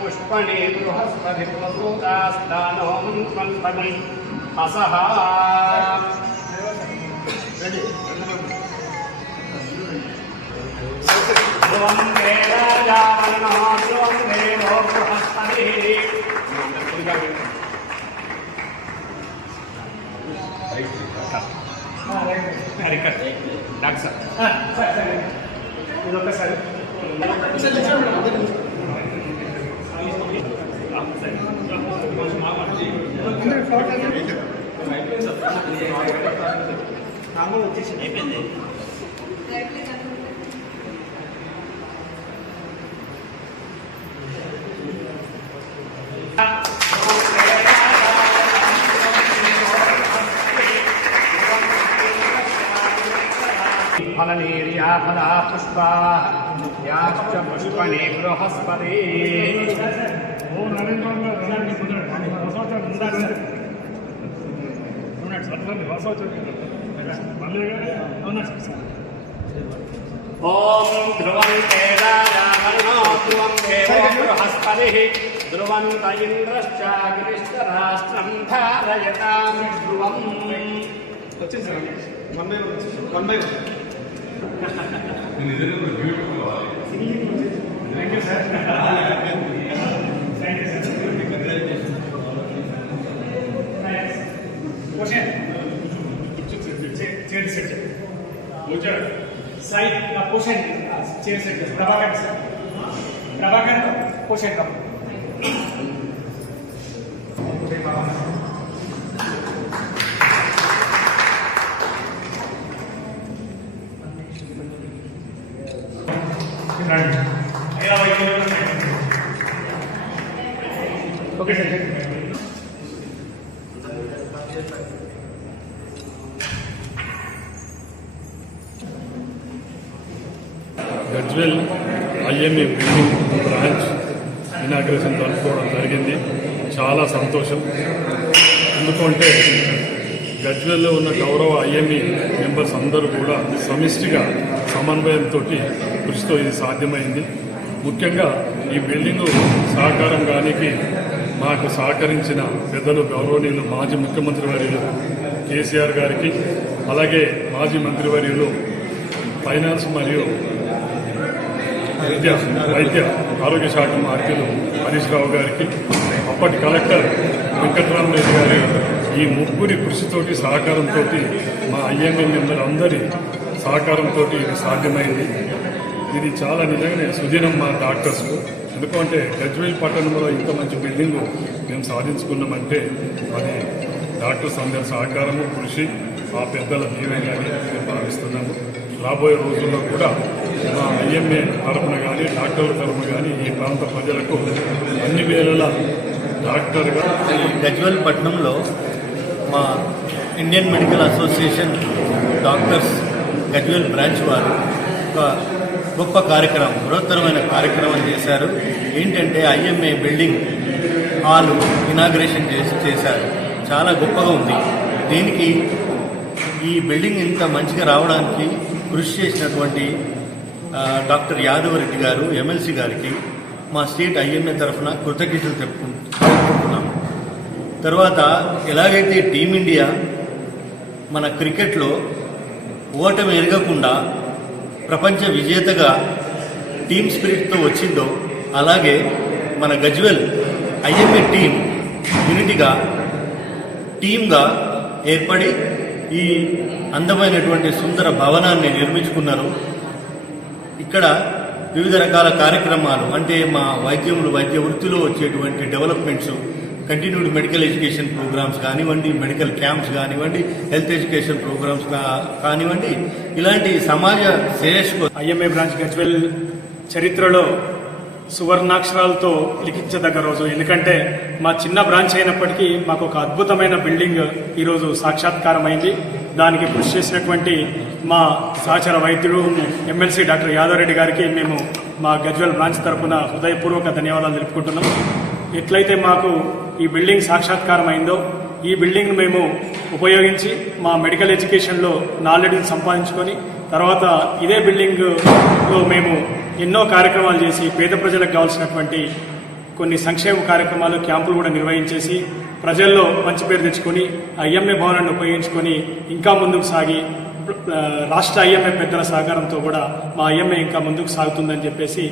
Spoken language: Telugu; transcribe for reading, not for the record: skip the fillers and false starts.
पुष्पणे बृहस्पतिर्वसूतास्तानो मन्वन्वनि असहा ध्रुवं वेदायावनो ध्रुवं वेदो बृहस्पतिः డాక్టర్ ఇదొకసారి అయిపోయింది. फलनीर्या फला पुष्पा याश्च पुष्पणे बृहस्पति ओम ध्रुवं वेदायावनो ध्रुवं देवो बृहस्पतिः ध्रुवन्त इंद्रश्चाग्निश्चराष्ट्रं धारयतां ध्रुवम् one by Thank you, sir. Thank you, sir. Nice. Question. Chair set. Roger. Side. Question. Chair set. Prabhakar, sir. Prabhakar. Question. Okay, sir. Gajwel IMA building branch inauguration జరుపుకోవడం జరిగింది. చాలా సంతోషం. ఎందుకంటే గజ్వెల్లో ఉన్న గౌరవ ఐఎంఈ మెంబర్స్ అందరూ కూడా సమిష్టిగా సమన్వయంతో కృషితో ఇది సాధ్యమైంది. ముఖ్యంగా ఈ బిల్డింగు సహకారం కానికి మాకు సహకరించిన పెద్దలు గౌరవనీయులు మాజీ ముఖ్యమంత్రి వర్యులు కేసీఆర్ గారికి, అలాగే మాజీ మంత్రివర్యులు ఫైనాన్స్ మరియు వైద్య ఆరోగ్య శాఖ మంత్రులు హరీష్ రావు గారికి, అప్పటి కలెక్టర్ వెంకటరామరెడ్డి గారి ఈ ముగ్గురి కృషితోటి సహకారంతో మా ఐఎంఏ మెంబర్ అందరి సహకారంతో ఇది సాధ్యమైంది. ఇది చాలా నిజంగానే సుదినం మా డాక్టర్స్కు. ఎందుకంటే గజ్వేల్ పట్టణంలో ఇంత మంచి బిల్డింగు మేము సాధించుకున్నామంటే అది డాక్టర్స్ అందరి సహకారము, కృషి, ఆ పెద్దల దీవెనగానే మేము భావిస్తున్నాము. రాబోయే రోజుల్లో కూడా మా ఐఎంఏ తరఫున కానీ డాక్టర్ల తరఫున కానీ ఈ ప్రాంత ప్రజలకు అన్ని వేళలా డాక్టర్గా గజ్వేల్ పట్టణంలో మా Indian medical association doctors Gajwel branch వారు ఒక గొప్ప కార్యక్రమం, బృహత్తరమైన కార్యక్రమం చేశారు. ఏంటంటే ఐఎంఏ బిల్డింగ్ హాల్ ఇనాగ్రేషన్ చేశారు. చాలా గొప్పగా ఉంది. దీనికి ఈ బిల్డింగ్ ఇంత మంచిగా రావడానికి కృషి చేసినటువంటి డాక్టర్ యాదవరెడ్డి గారు ఎమ్మెల్సీ గారికి మా స్టేట్ ఐఎంఏ తరఫున కృతజ్ఞతలు చెప్పుకుంటున్నాం. తర్వాత ఎలాగైతే టీమిండియా మన క్రికెట్లో ఓటమి ఎరగకుండా ప్రపంచ విజేతగా టీమ్ స్పిరిట్తో వచ్చిందో, అలాగే మన గజ్వెల్ ఐఎంఏ టీం యూనిటీగా టీమ్గా ఏర్పడి ఈ అందమైనటువంటి సుందర భవనాన్ని నిర్మించుకున్నారు. ఇక్కడ వివిధ రకాల కార్యక్రమాలు అంటే మా వైద్య వృత్తిలో వచ్చేటువంటి developments, continued medical education programs కానివ్వండి, మెడికల్ క్యాంప్స్ కానివ్వండి, హెల్త్ ఎడ్యుకేషన్ ప్రోగ్రామ్స్ కానివ్వండి, ఇలాంటి సమాజ శ్రేయస్సు ఐఎంఏ బ్రాంచ్ గజ్వెల్ చరిత్రలో సువర్ణాక్షరాలతో లిఖించదగ్గ రోజు. ఎందుకంటే మా చిన్న బ్రాంచ్ అయినప్పటికీ మాకు ఒక అద్భుతమైన బిల్డింగ్ ఈరోజు సాక్షాత్కారమైంది. దానికి కృషి చేసినటువంటి మా సహచర వైద్యుడు ఎమ్మెల్సీ డాక్టర్ యాదవరెడ్డి గారికి మేము మా గజ్వెల్ బ్రాంచ్ తరఫున హృదయపూర్వక ధన్యవాదాలు తెలుపుకుంటున్నాం. ఎట్లయితే మాకు ఈ బిల్డింగ్ సాక్షాత్కారం అయిందో, ఈ బిల్డింగ్ మేము ఉపయోగించి మా మెడికల్ ఎడ్యుకేషన్లో నాలెడ్జ్ని సంపాదించుకొని తర్వాత ఇదే బిల్డింగ్లో మేము ఎన్నో కార్యక్రమాలు చేసి పేద ప్రజలకు కావాల్సినటువంటి కొన్ని సంక్షేమ కార్యక్రమాలు క్యాంపులు కూడా నిర్వహించేసి ప్రజల్లో మంచి పేరు తెచ్చుకొని ఐఎంఏ భవనాన్ని ఉపయోగించుకొని ఇంకా ముందుకు సాగి రాష్ట్ర ఐఎంఏ పెద్దల సహకారంతో కూడా మా ఐఎంఏ ఇంకా ముందుకు సాగుతుందని చెప్పేసి